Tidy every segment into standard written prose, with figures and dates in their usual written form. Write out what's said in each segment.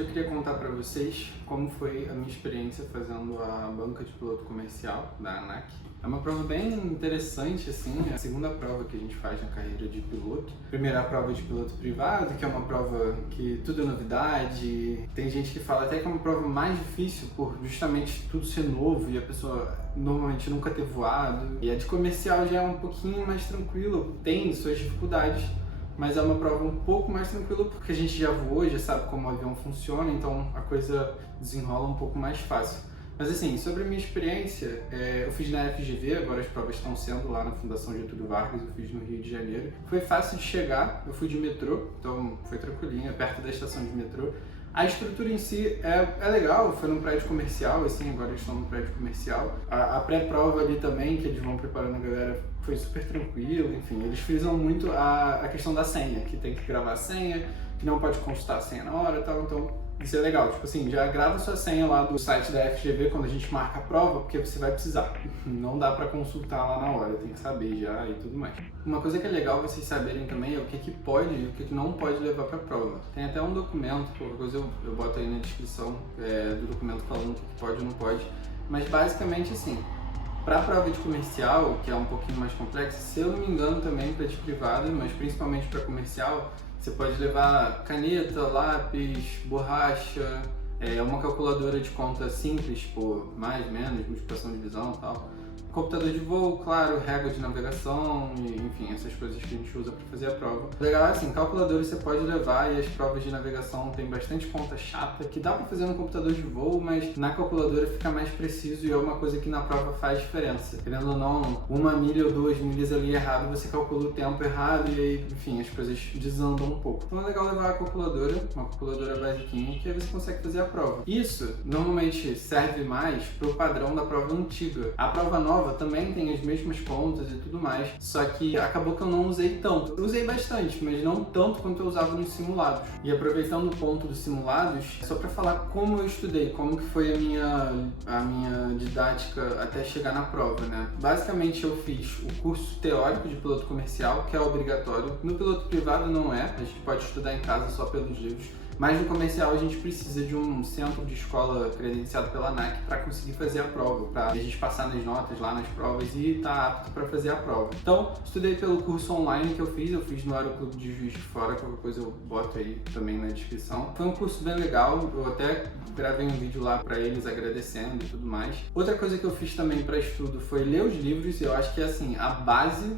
Hoje eu queria contar para vocês como foi a minha experiência fazendo a banca de piloto comercial da ANAC. É uma prova bem interessante, assim, é a segunda prova que a gente faz na carreira de piloto. Primeira prova de piloto privado, que é uma prova que tudo é novidade. Tem gente que fala até que é uma prova mais difícil por justamente tudo ser novo e a pessoa normalmente nunca ter voado. E a de comercial já é um pouquinho mais tranquila, tem suas dificuldades, mas é uma prova um pouco mais tranquila porque a gente já voou, já sabe como o avião funciona, então a coisa desenrola um pouco mais fácil. Mas assim, sobre a minha experiência, eu fiz na FGV, agora as provas estão sendo lá na Fundação Getúlio Vargas, eu fiz no Rio de Janeiro. Foi fácil de chegar, eu fui de metrô, então foi tranquilinho, é perto da estação de metrô. A estrutura em si é legal, foi num prédio comercial, assim, agora eles estão no prédio comercial. A pré-prova ali também, que eles vão preparando a galera, foi super tranquilo, enfim. Eles frisam muito a questão da senha, que tem que gravar a senha, que não pode consultar a senha na hora e tal, então isso é legal. Tipo assim, já grava sua senha lá do site da FGV quando a gente marca a prova, porque você vai precisar. Não dá pra consultar lá na hora, tem que saber já e tudo mais. Uma coisa que é legal vocês saberem também é o que pode e o que não pode levar pra prova. Tem até um documento, qualquer coisa eu boto aí na descrição do documento falando o que pode e não pode. Mas basicamente assim, para a prova de comercial, que é um pouquinho mais complexa, se eu não me engano também para de privada, mas principalmente para comercial, você pode levar caneta, lápis, borracha, uma calculadora de conta simples, por mais, menos, multiplicação, divisão e tal. Computador de voo, claro, régua de navegação, e, enfim, essas coisas que a gente usa para fazer a prova. Legal é assim, calculadora você pode levar e as provas de navegação tem bastante conta chata, que dá para fazer no computador de voo, mas na calculadora fica mais preciso e é uma coisa que na prova faz diferença. Querendo ou não, 1 milha ou 2 milhas ali errado, você calcula o tempo errado e aí, enfim, as coisas desandam um pouco. Então é legal levar a calculadora, uma calculadora basiquinha, que aí você consegue fazer a prova. Isso normalmente serve mais pro padrão da prova antiga. A prova nova também tem as mesmas contas e tudo mais, só que acabou que eu não usei tanto. Eu usei bastante, mas não tanto quanto eu usava nos simulados. E aproveitando o ponto dos simulados, só para falar como eu estudei, como que foi a minha didática até chegar na prova, né? Basicamente eu fiz o curso teórico de piloto comercial, que é obrigatório. No piloto privado não é, a gente pode estudar em casa só pelos livros. Mas no comercial a gente precisa de um centro de escola credenciado pela ANAC para conseguir fazer a prova, para a gente passar nas notas lá nas provas e estar apto para fazer a prova. Então, estudei pelo curso online que eu fiz no Aeroclube de Juiz de Fora, qualquer coisa eu boto aí também na descrição. Foi um curso bem legal, eu até gravei um vídeo lá para eles agradecendo e tudo mais. Outra coisa que eu fiz também para estudo foi ler os livros, e eu acho que assim, a base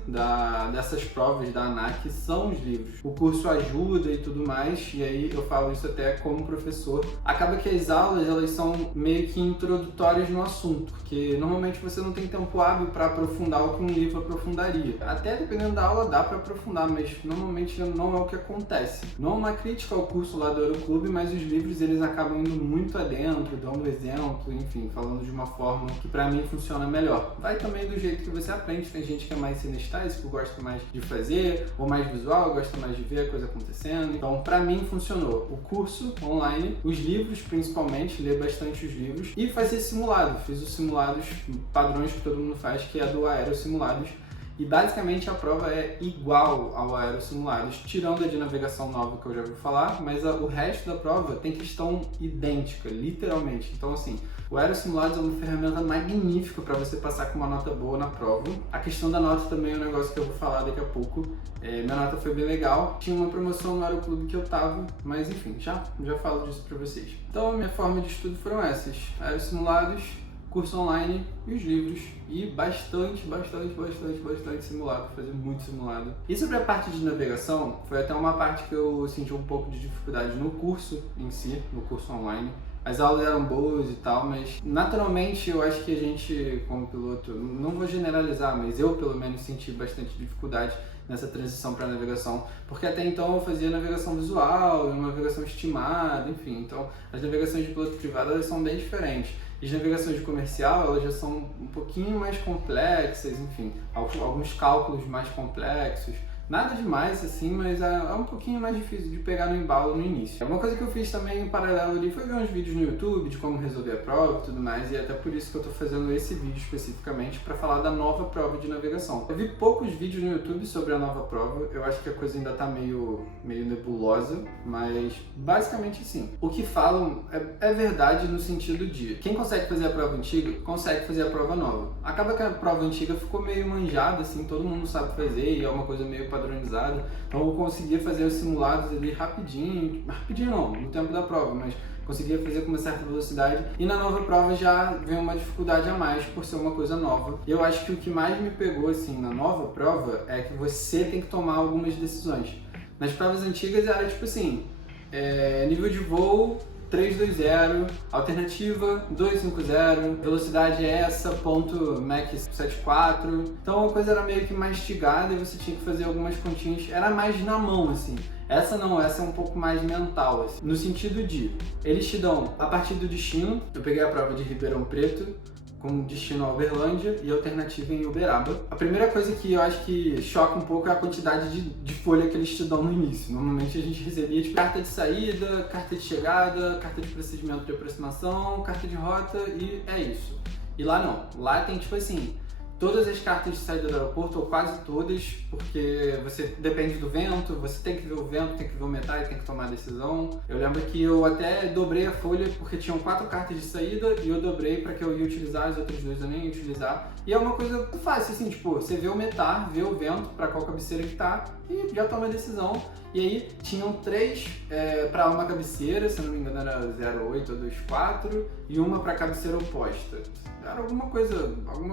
dessas provas da ANAC são os livros. O curso ajuda e tudo mais, e aí eu falo isso até como professor. Acaba que as aulas elas são meio que introdutórias no assunto, porque normalmente você não tem tempo hábil para aprofundar o que um livro aprofundaria. Até dependendo da aula dá para aprofundar, mas normalmente não é o que acontece. Não é uma crítica ao curso lá do Aeroclube, mas os livros eles acabam indo muito adentro, dando exemplo, enfim, falando de uma forma que para mim funciona melhor. Vai também do jeito que você aprende, tem gente que é mais sinestésico, gosta mais de fazer, ou mais visual, gosta mais de ver a coisa acontecendo. Então, para mim funcionou o curso online, os livros principalmente, ler bastante os livros e fazer simulado. Fiz os simulados padrões que todo mundo faz, que é do Aerosimulados. E basicamente a prova é igual ao Aerosimulados, tirando a de navegação nova que eu já ouvi falar, mas o resto da prova tem questão idêntica, literalmente. Então assim, o Aerosimulados é uma ferramenta magnífica para você passar com uma nota boa na prova. A questão da nota também é um negócio que eu vou falar daqui a pouco. Minha nota foi bem legal. Tinha uma promoção no Aeroclube que eu tava, mas enfim, já falo disso para vocês. Então a minha forma de estudo foram essas: Aerosimulados, curso online e os livros, e bastante simulado, fazer muito simulado. E sobre a parte de navegação, foi até uma parte que eu senti um pouco de dificuldade no curso em si, no curso online. As aulas eram boas e tal, mas naturalmente eu acho que a gente, como piloto, não vou generalizar, mas eu pelo menos senti bastante dificuldade nessa transição para navegação, porque até então eu fazia navegação visual, navegação estimada, enfim, então as navegações de piloto privado elas são bem diferentes. As navegações de comercial elas já são um pouquinho mais complexas, enfim, alguns cálculos mais complexos, Nada demais, assim, mas é um pouquinho mais difícil de pegar no embalo no início. Uma coisa que eu fiz também em paralelo ali foi ver uns vídeos no YouTube de como resolver a prova e tudo mais, e é até por isso que eu tô fazendo esse vídeo especificamente para falar da nova prova de navegação. Eu vi poucos vídeos no YouTube sobre a nova prova, eu acho que a coisa ainda tá meio nebulosa, mas basicamente sim. O que falam é verdade no sentido de quem consegue fazer a prova antiga, consegue fazer a prova nova. Acaba que a prova antiga ficou meio manjada, assim, todo mundo sabe fazer e é uma coisa meio padronizada, então eu conseguia fazer os simulados ali rapidinho não, no tempo da prova, mas conseguia fazer com uma certa velocidade, e na nova prova já vem uma dificuldade a mais por ser uma coisa nova. E eu acho que o que mais me pegou assim na nova prova é que você tem que tomar algumas decisões. Nas provas antigas era tipo assim, nível de voo 320, alternativa 250, velocidade é essa, ponto Mach 74. Então a coisa era meio que mastigada e você tinha que fazer algumas continhas, era mais na mão assim. Essa não, essa é um pouco mais mental, assim, no sentido de, eles te dão a partir do destino. Eu peguei a prova de Ribeirão Preto, com destino a Uberlândia e alternativa em Uberaba. A primeira coisa que eu acho que choca um pouco é a quantidade de folha que eles te dão no início. Normalmente a gente recebia tipo, carta de saída, carta de chegada, carta de procedimento de aproximação, carta de rota e é isso. E lá não, lá tem tipo assim, todas as cartas de saída do aeroporto, ou quase todas, porque você depende do vento, você tem que ver o vento, tem que ver o metal, tem que tomar a decisão. Eu lembro que eu até dobrei a folha porque tinham 4 cartas de saída e eu dobrei para que eu ia utilizar, as outras 2 eu nem ia utilizar. E é uma coisa fácil, assim, tipo, você vê o metal, vê o vento, para qual cabeceira que tá e já toma a decisão. E aí tinham 3 para uma cabeceira, se não me engano era 08 ou 24, e uma para cabeceira oposta. Era alguma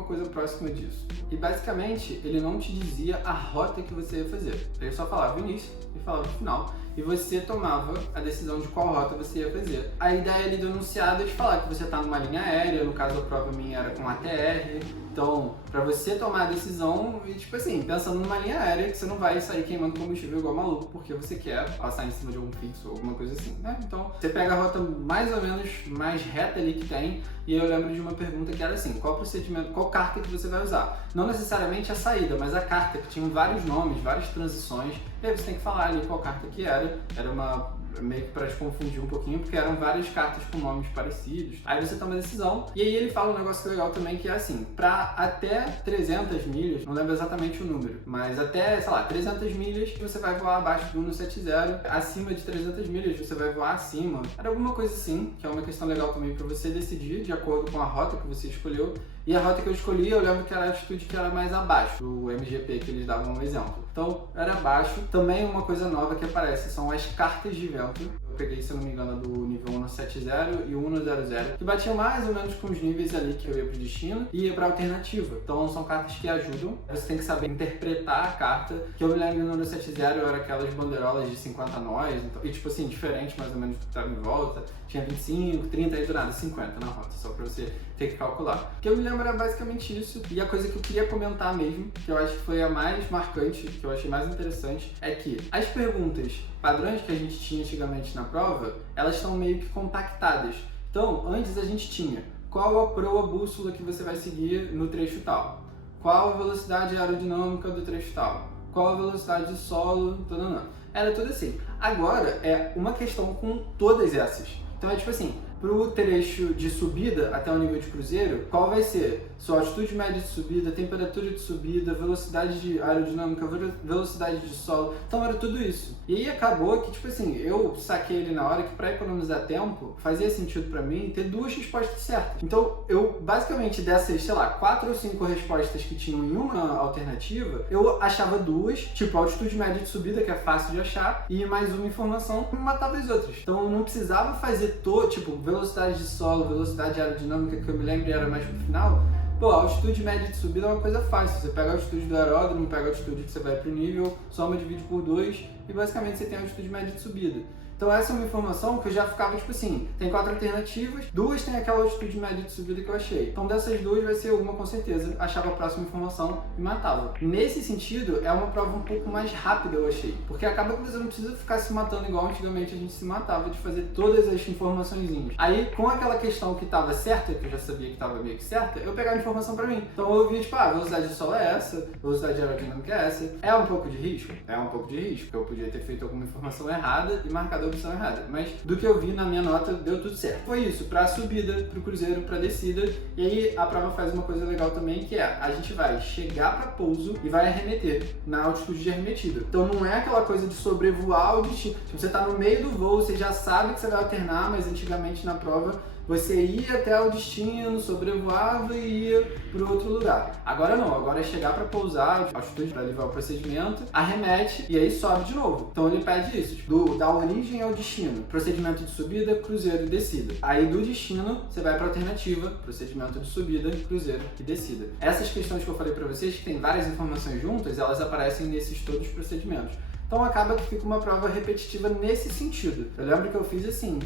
coisa próxima disso. E basicamente ele não te dizia a rota que você ia fazer. Ele só falava o início e falava o final. E você tomava a decisão de qual rota você ia fazer. A ideia ali do enunciado é de falar que você está numa linha aérea, no caso a prova minha era com ATR. Então, para você tomar a decisão, e tipo assim, pensando numa linha aérea que você não vai sair queimando combustível igual maluco, porque você quer passar em cima de algum fixo ou alguma coisa assim, né? Então, você pega a rota mais ou menos mais reta ali que tem, e eu lembro de uma pergunta que era assim, qual procedimento, qual carta que você vai usar? Não necessariamente a saída, mas a carta, que tinha vários nomes, várias transições, e aí você tem que falar ali qual carta que era uma meio que para te confundir um pouquinho, porque eram várias cartas com nomes parecidos. Aí você toma a decisão, e aí ele fala um negócio legal também, que é assim, para até 300 milhas, não lembro exatamente o número, mas até, sei lá, 300 milhas você vai voar abaixo do 170, acima de 300 milhas você vai voar acima. Era alguma coisa assim, que é uma questão legal também para você decidir de acordo com a rota que você escolheu. E a rota que eu escolhi, eu lembro que era a altitude que era mais abaixo do MGP, que eles davam um exemplo. Então, era abaixo. Também uma coisa nova que aparece são as cartas de vento. Eu peguei, se eu não me engano, do nível 170 e o 100, que batiam mais ou menos com os níveis ali que eu ia pro destino e ia pra alternativa. Então, são cartas que ajudam. Você tem que saber interpretar a carta. Que eu me lembro no 170 era aquelas bandeirolas de 50 nós, então, e tipo assim, diferente mais ou menos do que estava em volta. Tinha 25, 30 e do nada 50 na rota, só pra você ter que calcular. O que eu me lembro era basicamente isso. E a coisa que eu queria comentar mesmo, que eu acho que foi a mais marcante, que eu achei mais interessante, é que as perguntas padrões que a gente tinha antigamente na prova, elas estão meio que compactadas. Então, antes a gente tinha qual a proa bússola que você vai seguir no trecho tal, qual a velocidade aerodinâmica do trecho tal, qual a velocidade de solo, era tudo assim. Agora é uma questão com todas essas. Então é tipo assim, pro trecho de subida até o nível de cruzeiro, qual vai ser sua altitude média de subida, temperatura de subida, velocidade de aerodinâmica, velocidade de solo, então era tudo isso. E aí acabou que, tipo assim, eu saquei ele na hora que para economizar tempo, fazia sentido para mim ter 2 respostas certas. Então eu, basicamente dessas, sei lá, 4 ou 5 respostas que tinham em uma alternativa, eu achava 2, tipo altitude média de subida, que é fácil de achar, e mais uma informação que matava as outras. Então eu não precisava fazer tipo, velocidade de solo, velocidade aerodinâmica, que eu me lembro era mais pro final. Pô, a altitude média de subida é uma coisa fácil. Você pega a altitude do aeródromo, pega a altitude que você vai pro nível, soma, divide por 2 e basicamente você tem a altitude média de subida. Então essa é uma informação que eu já ficava tipo assim, tem 4 alternativas, 2 tem aquela altitude média de subida que eu achei. Então dessas 2 vai ser uma com certeza, achava a próxima informação e matava. Nesse sentido, é uma prova um pouco mais rápida, eu achei. Porque acaba que você não precisa ficar se matando igual antigamente a gente se matava, de fazer todas as informaçõezinhas. Aí, com aquela questão que estava certa, que eu já sabia que estava meio que certa, eu pegava a informação pra mim. Então eu via, tipo, a velocidade de solo é essa, velocidade aerodinâmica é essa. É um pouco de risco? É um pouco de risco. Eu podia ter feito alguma informação errada e marcado a opção errada. Mas do que eu vi na minha nota, deu tudo certo. Foi isso, pra subida, pro cruzeiro, pra descida. E aí a prova faz uma coisa legal também, que é, a gente vai chegar pra pouso e vai arremeter na altitude de arremetida. Então não é aquela coisa de sobrevoar o destino. Tipo, você tá no meio do voo, você já sabe que você vai alternar, mas antigamente na prova você ia até o destino, sobrevoava e ia para outro lugar. Agora não, agora é chegar para pousar, altitude para levar o procedimento, arremete e aí sobe de novo. Então ele pede isso, tipo, da origem ao destino, procedimento de subida, cruzeiro e descida. Aí do destino você vai para alternativa, procedimento de subida, cruzeiro e descida. Essas questões que eu falei para vocês, que tem várias informações juntas, elas aparecem nesses todos os procedimentos. Então acaba que fica uma prova repetitiva nesse sentido. Eu lembro que eu fiz assim,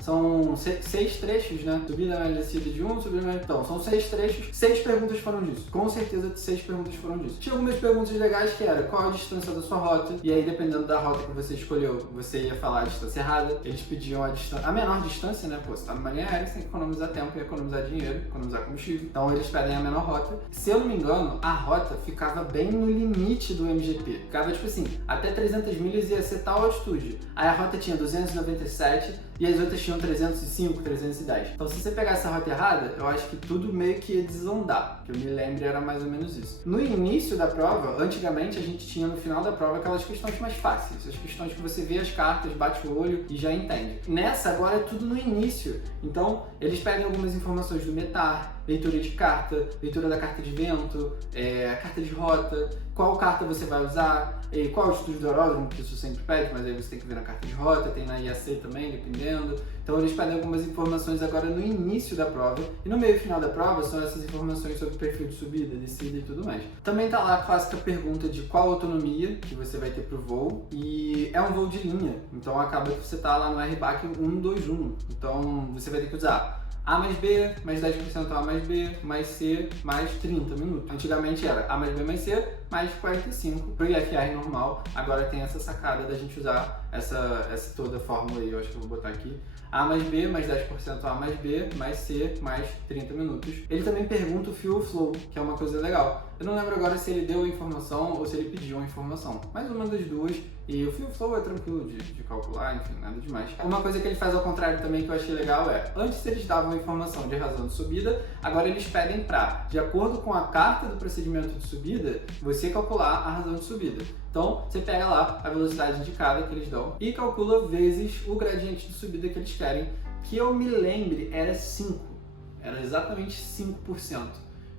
são 6 trechos, né? Subida, média, descida de um, subida, média. Então, são 6 trechos, 6 perguntas foram disso. Com certeza 6 perguntas foram disso. Tinha algumas perguntas legais que era qual a distância da sua rota, e aí dependendo da rota que você escolheu, você ia falar a distância errada. Eles pediam a menor distância, né? Pô, você tá numa linha aérea, você tem que economizar tempo e economizar dinheiro, economizar combustível. Então eles pedem a menor rota. Se eu não me engano, a rota ficava bem no limite do MGP. Ficava tipo assim, até 300 milhas ia ser tal altitude. Aí a rota tinha 297 e as outras tinham 305, 310. Então se você pegar essa rota errada, eu acho que tudo meio que ia desandar. Que eu me lembro era mais ou menos isso. No início da prova, antigamente a gente tinha no final da prova aquelas questões mais fáceis. As questões que você vê as cartas, bate o olho e já entende. Nessa agora é tudo no início. Então eles pedem algumas informações do METAR, leitura de carta, leitura da carta de vento, carta de rota, qual carta você vai usar, qual altitude do aeródromo, que isso sempre pede, mas aí você tem que ver na carta de rota, tem na IAC também, dependendo. Então eles pedem algumas informações agora no início da prova, e no meio e final da prova são essas informações sobre perfil de subida, descida e tudo mais. Também tá lá a clássica pergunta de qual autonomia que você vai ter pro voo, e é um voo de linha, então acaba que você tá lá no RBAC 121, então você vai ter que usar A mais B, mais 10% A mais B, mais C, mais 30 minutos. Antigamente era A mais B mais C, mais 45 para o IFR normal. Agora tem essa sacada da gente usar essa toda fórmula aí, eu acho que eu vou botar aqui. A mais B, mais 10% A mais B, mais C, mais 30 minutos. Ele também pergunta o fuel flow, que é uma coisa legal. Eu não lembro agora se ele deu a informação ou se ele pediu a informação. Mas uma das duas. E o fuel flow é tranquilo de calcular, enfim, nada demais. Uma coisa que ele faz ao contrário também que eu achei legal é, antes eles davam a informação de razão de subida, agora eles pedem para, de acordo com a carta do procedimento de subida, você calcular a razão de subida. Então, você pega lá a velocidade indicada que eles dão e calcula vezes o gradiente de subida que eles querem, que eu me lembre era 5, era exatamente 5%.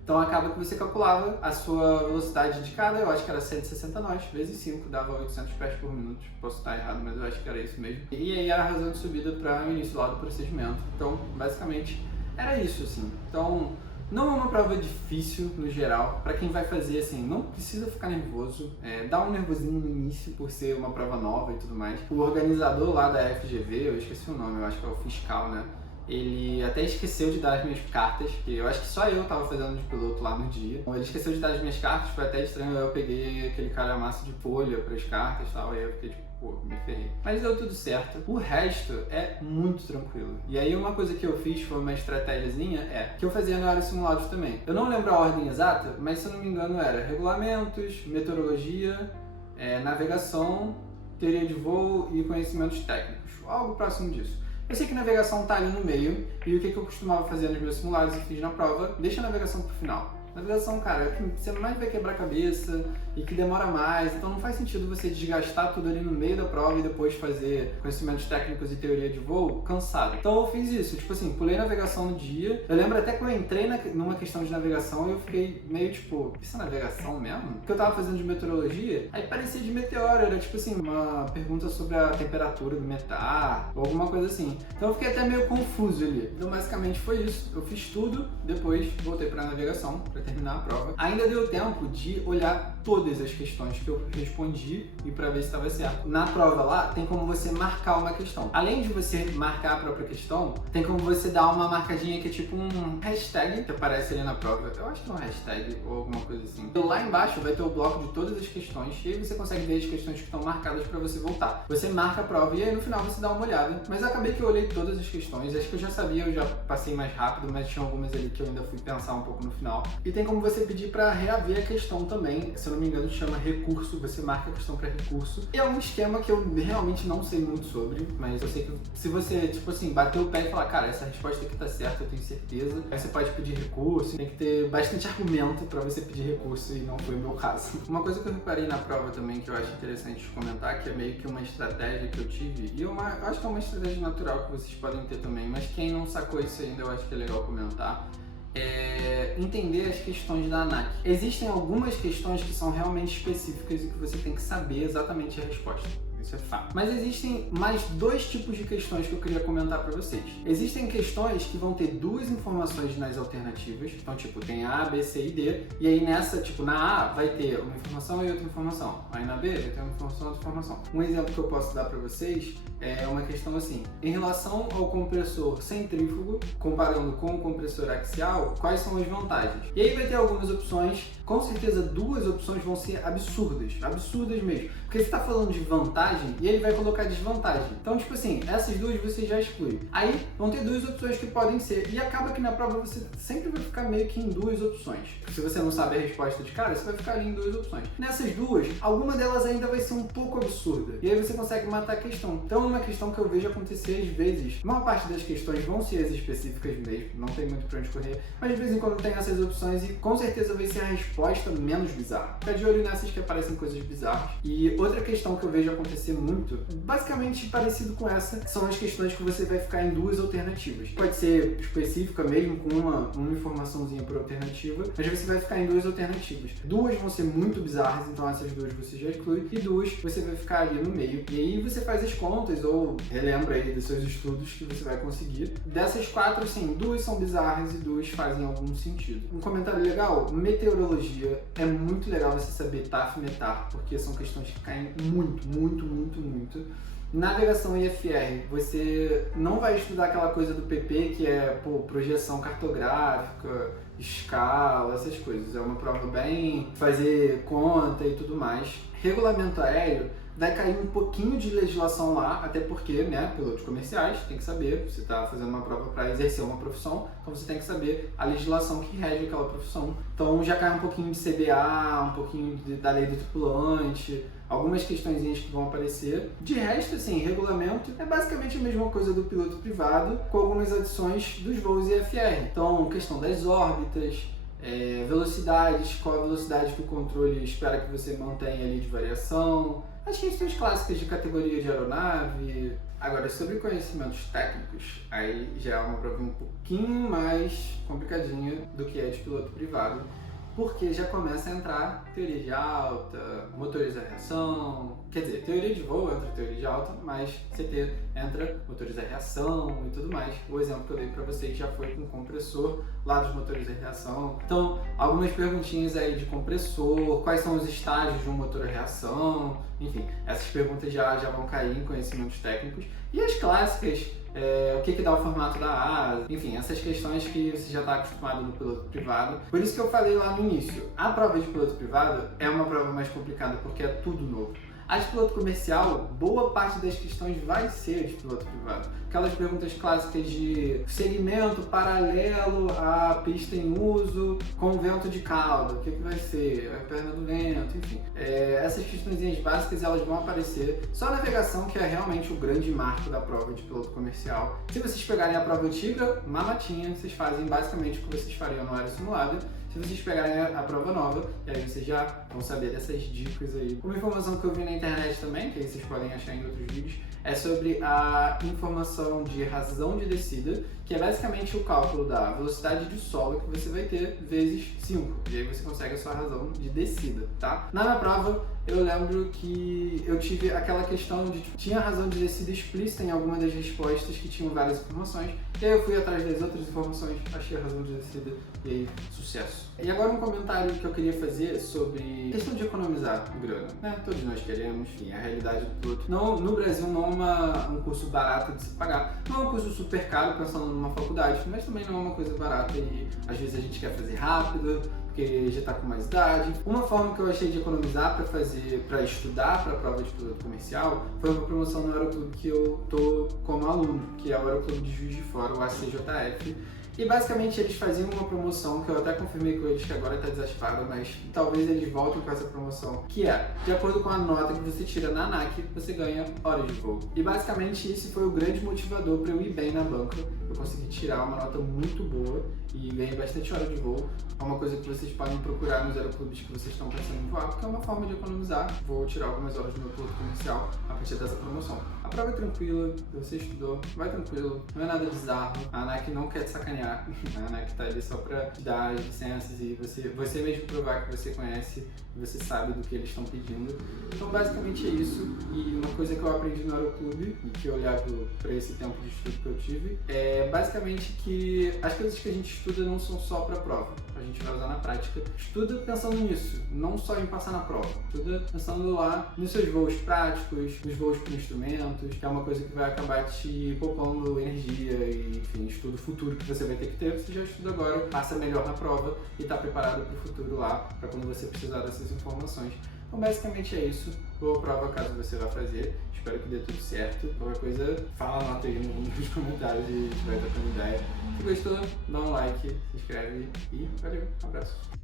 Então acaba que você calculava a sua velocidade indicada, eu acho que era 160 nós, vezes 5, dava 800 pés por minuto. Posso estar errado, mas eu acho que era isso mesmo. E aí era a razão de subida para o início lá do procedimento. Então, basicamente, era isso, assim. Então, não é uma prova difícil, no geral. Para quem vai fazer, assim, não precisa ficar nervoso. Dá um nervosinho no início, por ser uma prova nova e tudo mais. O organizador lá da FGV, eu esqueci o nome, eu acho que é o fiscal, né? Ele até esqueceu de dar as minhas cartas, que eu acho que só eu tava fazendo de piloto lá no dia. Então, ele esqueceu de dar as minhas cartas, foi até estranho, eu peguei aquele calhamaço de folha para as cartas e tal, aí eu fiquei tipo, pô, me ferrei. Mas deu tudo certo. O resto é muito tranquilo. E aí uma coisa que eu fiz, foi uma estratégiazinha, que eu fazia na área simulados também. Eu não lembro a ordem exata, mas se eu não me engano era regulamentos, meteorologia, navegação, teoria de voo e conhecimentos técnicos. Algo próximo disso. Eu sei que a navegação tá ali no meio, e o que eu costumava fazer nos meus simulados e fiz na prova, deixa a navegação pro final. Navegação, cara, é o que você mais vai quebrar a cabeça e que demora mais, então não faz sentido você desgastar tudo ali no meio da prova e depois fazer conhecimentos técnicos e teoria de voo cansado. Então eu fiz isso, tipo assim, pulei navegação no dia. Eu lembro até que eu entrei numa questão de navegação e eu fiquei meio tipo, isso é navegação mesmo? Porque eu tava fazendo de meteorologia, aí parecia de meteoro, era tipo assim, uma pergunta sobre a temperatura do METAR ou alguma coisa assim. Então eu fiquei até meio confuso ali. Então basicamente foi isso, eu fiz tudo, depois voltei pra navegação, pra terminar a prova. Ainda deu tempo de olhar todas as questões que eu respondi e para ver se estava certo. Na prova lá, tem como você marcar uma questão. Além de você marcar a própria questão, tem como você dar uma marcadinha que é tipo um hashtag que aparece ali na prova. Eu acho que é um hashtag ou alguma coisa assim. Então, lá embaixo vai ter o bloco de todas as questões e aí você consegue ver as questões que estão marcadas para você voltar. Você marca a prova e aí no final você dá uma olhada. Mas acabei que eu olhei todas as questões. Acho que eu já sabia, eu já passei mais rápido, mas tinha algumas ali que eu ainda fui pensar um pouco no final. E tem como você pedir para reaver a questão também. Se eu não me engano, chama recurso. Você marca a questão para recurso. E é um esquema que eu realmente não sei muito sobre, mas eu sei que se você, tipo assim, bater o pé e falar, cara, essa resposta aqui tá certa, eu tenho certeza, aí você pode pedir recurso. Tem que ter bastante argumento para você pedir recurso e não foi o meu caso. Uma coisa que eu reparei na prova também que eu acho interessante de comentar, que é meio que uma estratégia que eu tive, e eu acho que é uma estratégia natural que vocês podem ter também, mas quem não sacou isso ainda, eu acho que é legal comentar, é entender as questões da ANAC. Existem algumas questões que são realmente específicas e que você tem que saber exatamente a resposta. Isso é fato. Mas existem mais dois tipos de questões que eu queria comentar para vocês. Existem questões que vão ter duas informações nas alternativas. Então, tipo, tem A, B, C e D. E aí nessa, tipo, na A vai ter uma informação e outra informação. Aí na B vai ter uma informação e outra informação. Um exemplo que eu posso dar para vocês é uma questão assim. Em relação ao compressor centrífugo, comparando com o compressor axial, quais são as vantagens? E aí vai ter algumas opções. Com certeza duas opções vão ser absurdas. Absurdas mesmo. Porque você está falando de vantagem e ele vai colocar desvantagem. Então, tipo assim, essas duas você já exclui. Aí vão ter duas opções que podem ser. E acaba que na prova você sempre vai ficar meio que em duas opções. Se você não sabe a resposta de cara, você vai ficar ali em duas opções. Nessas duas, alguma delas ainda vai ser um pouco absurda. E aí você consegue matar a questão. Então, uma questão que eu vejo acontecer às vezes, uma parte das questões vão ser as específicas mesmo, não tem muito pra onde correr, mas de vez em quando tem essas opções e com certeza vai ser a resposta menos bizarra. Fica de olho nessas que aparecem coisas bizarras. E outra questão que eu vejo acontecer muito, basicamente parecido com essa, são as questões que você vai ficar em duas alternativas. Pode ser específica mesmo, com uma informaçãozinha por alternativa, mas você vai ficar em duas alternativas. Duas vão ser muito bizarras, então essas duas você já exclui, e duas você vai ficar ali no meio. E aí você faz as contas, ou relembra aí dos seus estudos que você vai conseguir. Dessas quatro, assim, duas são bizarras e duas fazem algum sentido. Um comentário legal, meteorologia, é muito legal você saber TAF e METAR, porque são questões que caem muito, muito, muito, muito. Navegação IFR, você não vai estudar aquela coisa do PP que é, projeção cartográfica, escala, essas coisas. É uma prova bem fazer conta e tudo mais. Regulamento aéreo, vai cair um pouquinho de legislação lá, até porque, né, pilotos comerciais, tem que saber, você está fazendo uma prova para exercer uma profissão, então você tem que saber a legislação que rege aquela profissão. Então já cai um pouquinho de CBA, um pouquinho da lei do tripulante, algumas questõezinhas que vão aparecer. De resto, assim, regulamento é basicamente a mesma coisa do piloto privado, com algumas adições dos voos IFR. Então, questão das órbitas, velocidades, qual a velocidade que o controle espera que você mantenha ali de variação, as questões clássicas de categoria de aeronave. Agora, sobre conhecimentos técnicos, aí já é uma prova um pouquinho mais complicadinha do que é de piloto privado, porque já começa a entrar teoria de alta, motores a reação, quer dizer, teoria de voo entra teoria de alta, mas CT entra motores a reação e tudo mais. O exemplo que eu dei para vocês já foi com compressor lá dos motores a reação. Então, algumas perguntinhas aí de compressor, quais são os estágios de um motor a reação, enfim, essas perguntas já vão cair em conhecimentos técnicos. E as clássicas, o que dá o formato da asa, enfim, essas questões que você já está acostumado no piloto privado. Por isso que eu falei lá no início, a prova de piloto privado é uma prova mais complicada porque é tudo novo. A de piloto comercial, boa parte das questões vai ser de piloto privado. Aquelas perguntas clássicas de segmento paralelo à pista em uso com vento de cauda, o que vai ser, a perna do vento, enfim. Essas questões básicas elas vão aparecer. Só a navegação que é realmente o grande marco da prova de piloto comercial. Se vocês pegarem a prova antiga, mamatinha, vocês fazem basicamente o que vocês fariam no área simulada. Se vocês pegarem a prova nova, e aí vocês já vão saber dessas dicas aí. Uma informação que eu vi na internet também, que aí vocês podem achar em outros vídeos, é sobre a informação de razão de descida, que é basicamente o cálculo da velocidade de solo que você vai ter vezes 5. E aí você consegue a sua razão de descida, tá? Na minha prova, eu lembro que eu tive aquela questão de, tipo, tinha razão de ter sido explícita em alguma das respostas que tinham várias informações, e aí eu fui atrás das outras informações, achei a razão de ter sido, e aí, sucesso. E agora um comentário que eu queria fazer sobre a questão de economizar grana, né? Todos nós queremos, enfim, a realidade do piloto. Não, no Brasil não é um curso barato de se pagar, não é um curso super caro pensando numa faculdade, mas também não é uma coisa barata e às vezes a gente quer fazer rápido, porque já está com mais idade. Uma forma que eu achei de economizar para estudar para a prova de piloto comercial foi uma promoção no Aeroclube que eu tô como aluno, que é o Aeroclube de Juiz de Fora, o ACJF. E basicamente eles faziam uma promoção que eu até confirmei com eles que agora está desativada, mas talvez eles voltem com essa promoção, que é, de acordo com a nota que você tira na ANAC, você ganha horas de voo. E basicamente esse foi o grande motivador para eu ir bem na banca. Eu consegui tirar uma nota muito boa e ganhei bastante horas de voo. É uma coisa que vocês podem procurar nos aeroclubes que vocês estão pensando em voar, porque é uma forma de economizar. Vou tirar algumas horas do meu piloto comercial a partir dessa promoção. A prova é tranquila, você estudou, vai tranquilo, não é nada bizarro. A ANAC não quer te sacanear. A ANAC tá ali só pra te dar as licenças e você mesmo provar que você conhece, você sabe do que eles estão pedindo. Então basicamente é isso. E uma coisa que eu aprendi no Aeroclube e que eu levo para esse tempo de estudo que eu tive é basicamente que as coisas que a gente estuda não são só para prova, a gente vai usar na prática. Estuda pensando nisso, não só em passar na prova. Estuda pensando lá nos seus voos práticos, nos voos por instrumentos, que é uma coisa que vai acabar te poupando energia e, enfim, estudo futuro que você vai ter que ter. Você já estuda agora, passa melhor na prova e está preparado para o futuro lá, para quando você precisar dessas informações. Então basicamente é isso. Boa prova caso você vá fazer. Espero que dê tudo certo. Qualquer coisa, fala a nota aí nos comentários e a gente vai trocando ideia. Se gostou, dá um like, se inscreve e valeu, um abraço.